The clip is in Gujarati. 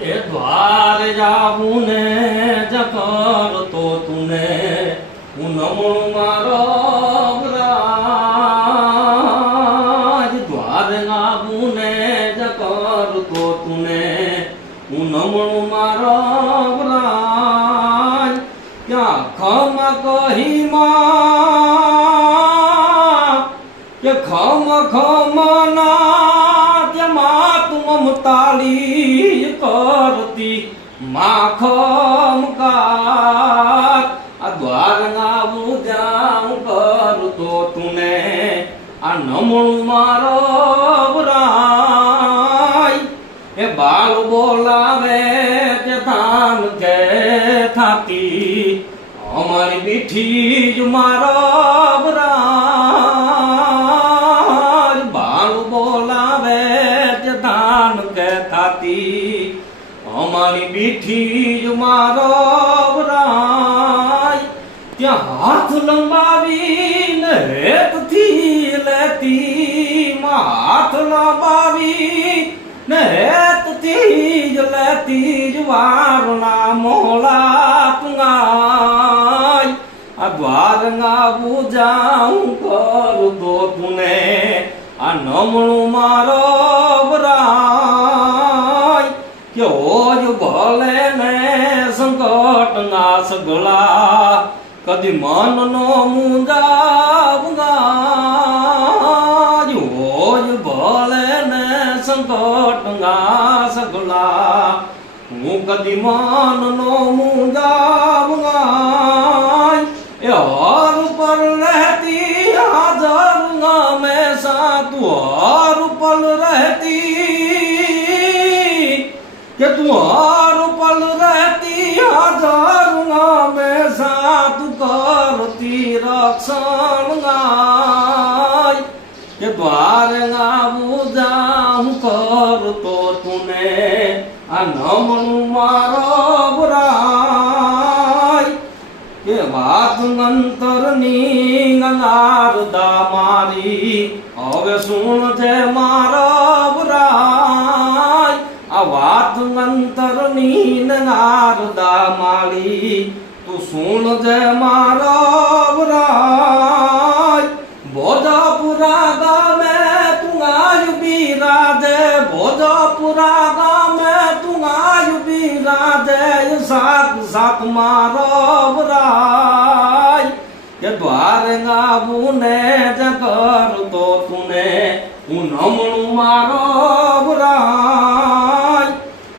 એ દ્વાર જાવું ને જકર તો તુને હું નમણું મારો રાજ દ્વાર જાવું ને જકર તો તુને હું નમણું મારો રાજ ક્યાં ખમ કહી માં કે ખમ ખમ ના તેમાં તું મમતાલી કરતી માખમ કાર આ દ્વાર ગાવું જાઉં કરતો તુને આ નમણું મારો રાય એ બાળ બોલાવે તે ધાન કે થાતી અમારી બીઠી જ મારો રાય બાળ બોલાવે તે ધાન કે થાતી અમારી બીઠી જ મારો રાય ત્યાં હાથ લંબાવીને હેતથી લેતી હાથ લંબાવીને હેતથી જ લેતી જ વારના મોલા તુંગાય આ દ્વાર ગાવું જાઉં કર દો તુને આ નમણું મારો રાય કે હોજ ભલે ને સંકટ ના સગળા કદી મન નો મુંજાવ હોજ ભલે ને સંકટ ના સગળા હું કદી મન નો મુંજાવ એ હર ઉપર રહેતી હાજર હંમેશા તું હર ઉપર રહેતી કે તું હર પલ રહેતી હાજર હંમેશા તું કરતી રક્ષણ ગાય કે દ્વાર ગાવું જાઉં કરતો તુને આ નમણું મારો રાય કે વાત અંતરની નારદા મારી હવે સુણ છે મારો રાય આ વાત અંતરની નારદા માળી તું સુણ જે મારો રાય ભોજપુરા ગામે તું આયુ બિરાજે ભોજપુરા ગામે તું આયુ બિરાજે સાત સાત મારો રાય કે દ્વાર ગાવું ને જકર તો તુને હું નમણું મારો રાય